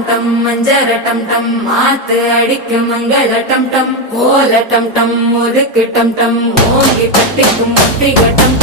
டம் டம் மஞ்சர டம் டம் மாத்து அடிக்கும் மங்கள டம் டம் ஓல டம் டம் முறுக்கு டம் டம் ஓங்கி பட்டிக்கும் முத்திக டம்